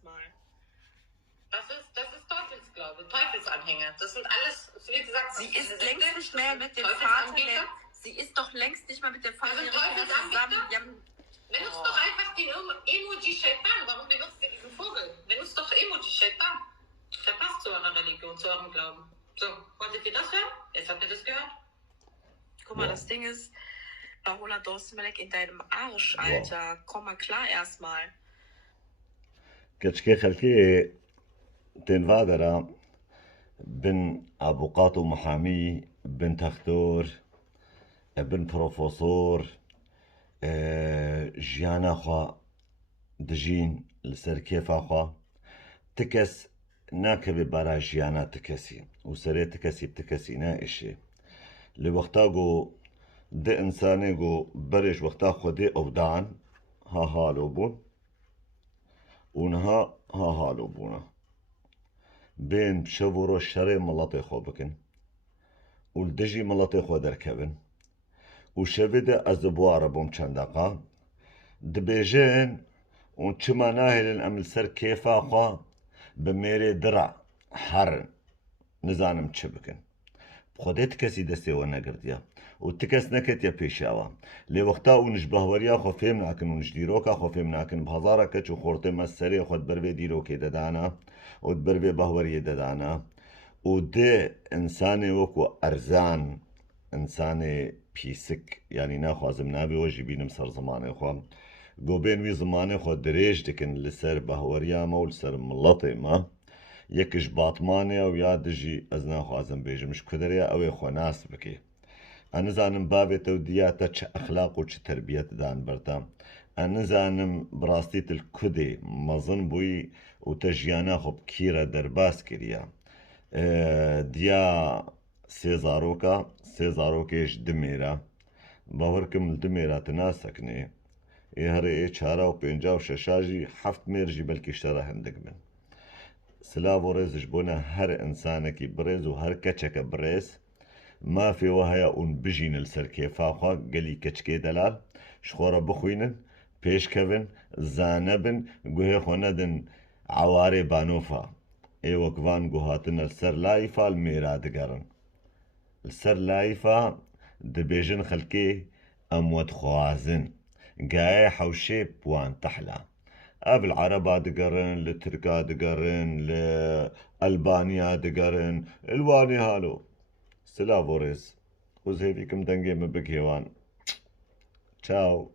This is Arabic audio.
erstmal. Das ist Teufelsglaube, Teufelsanhänger. Das sind alles, wie gesagt, sie ist längst nicht mehr mit dem Vater. Sie ist doch längst nicht mehr mit dem Vater zusammen. Benutzt doch einfach den Emoji Shaitan. Warum benutzt ihr diesen Vogel? Benutzt doch Emoji Shaitan. Der passt zu eurer Religion, zu eurem Glauben. So, wolltet ihr das hören? Jetzt habt ihr das gehört. Guck mal, das Ding ist, Bahula Dostmelek in deinem Arsch, Alter. Komm mal klar erstmal. كتشكي خلكي تنفادرا بن أبو قاطو محامي بن تختور بن بروفيسور جيانا خوا دجين لسر كيفا خوا تكس ناكبي برا جيانا تكسي وسري تكسي بتكسي نائشي لوقتاقو دي إنساني قو برش وقتا خودي أودان ها هالو بون ونها ها هالو بونا بين بشورو الشري ملطي خو بكن والدجي ملطي خو دركبن وشفده أزبوارة بوم چندقا دبيجين وچما ناهلن أمل سر كيفا خوا بميري درع حرن نزانم چه بكن خودت کسی دسته و نگردیا و تکس نکت یا پیشاوا لی وقتا و نشبهوریا خو فهم ناکن و نشدیروکا خو فهم ناکن بهزارا کچ و خورته مسری خود بروی دیروکی ددانا و بروی بهوری ددانا و ده انسان وکو ارزان انسان پیسک یعنی ناخوازم نابی وجی بینم سر زمانه خو گوبین وی زمانه خو دریج دکن لسر بهوریا ما و لسر ملطه ما یکش باطمانه و یا دجی از ناخوازم بیجمش کدریا اوی خو ناس بکی أنا زانم بابت ودياتا چه أخلاق و چه تربيت دان برتا أنا زانم براستيت الكدي مظن بوي و تجيانا خب كيرا درباس كريا ديا سيزاروكيش دميرا باوركم الدميرا تناسكني هري چارا و پينجا و ششاجي حفت ميرجي بلكي اشترا هندق من سلاو ريزش بونا هر إنسانكي بريز و هر كچك بريز ما في وهايا اون بجين السر كيفا خوا قلي كچكي دلال شخورا بخوينن بيش كفن زانبن قوهي خوندن عواري بانوفا اي وكفان قوهاتن السر لايفا الميرا دقرن السر لايفا دبيجن خلكي امود خوازن قاي حوشي بوان تحلا قبل عربا دقرن لتركا دقرن لألبانيا دقرن الواني هالو سلافوريز وزهيفيكم دنجي من بكيوان تشاو